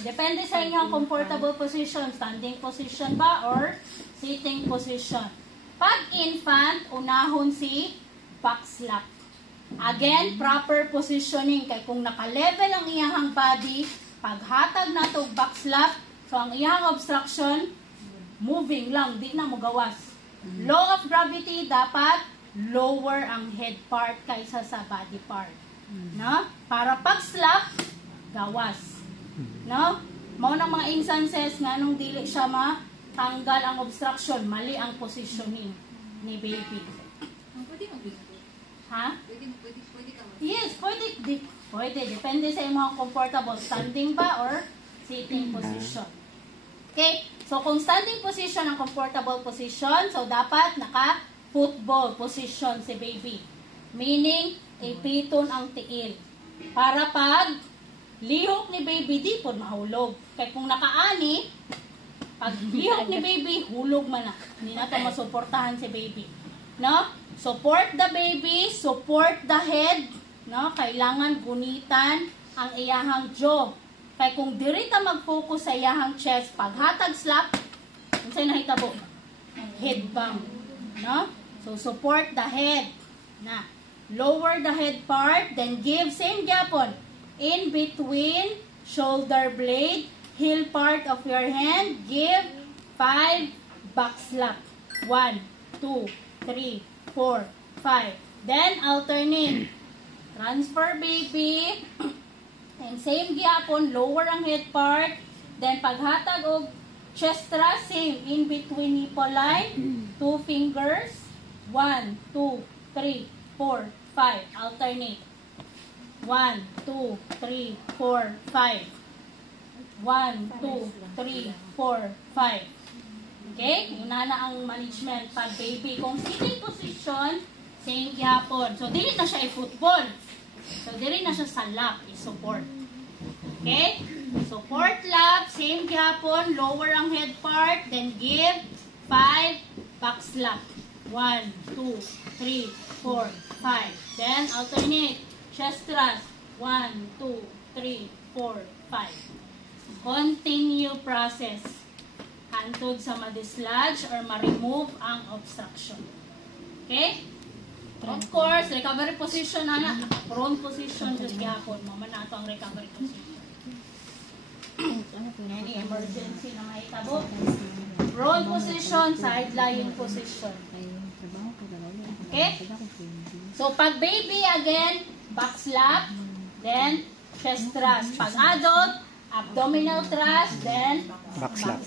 Depende sa inyo ang comfortable position. Standing position ba or sitting position. Pag infant, unahon si back slap. Again, proper positioning. Kaya kung naka-level ang iyahang body, paghatag na ito back slap, so ang iyahang obstruction, moving lang, di na mo gawas. Law of gravity, dapat lower ang head part kaysa sa body part. No? Para pag slap, gawas. No? Mao nang mga instances nga nung dili siya matanggal ang obstruction, mali ang positioning ni baby. Pwede mag-video. Ha? Pwede ka Yes, pwede. Depende sa imong comfortable. Standing ba or sitting position. Okay? So, kung standing position ang comfortable position, so dapat naka-football position si baby. Meaning, ipiton ang tiil. Para pag lihok ni baby, di po mahulog. Kaya kung nakaani, pag lihok ni baby, hulog man na. Hindi na ito masuportahan si baby. No? Support the baby, support the head. No? Kailangan gunitan ang iyahang jaw. Kaya kung diri ta mag-focus sa iyahang chest, paghatag slap, unsay nahitabo? Head bang. No? So, support the head. Na. Lower the head part, then give same gyapon. In between shoulder blade, heel part of your hand, give 5 back slap. 1, 2, 3, 4, 5. Then alternate. Transfer baby. And same gyapon, lower ang head part. Then paghatag og chest thrust, same. In between nipple line, 2 fingers. 1, 2, 3, 4, 5. Alternate. 1, 2, 3, 4, 5. 1, 2, 3, 4, 5. Okay? Una na ang management pag baby. Kung sitting position, same gyapon. So, dili na siya i-football. So, dili na siya sa lap, i-support. Okay? Support lap, same gyapon, lower ang head part, then give 5 back slap. 1, 2, 3, 4, 5. Then, alternate. Chest thrust. 1, 2, 3, 4, 5. Continue process. Hantod sa ma-dislodge or ma-remove ang obstruction. Okay? Of course, recovery position na prone position jud gyapon mo man ato ang recovery position. Any emergency na mahitabo. Prone position, side lying position. Okay? So pag baby again, back slap, then chest thrust. Pag adult, abdominal thrust, then back slap.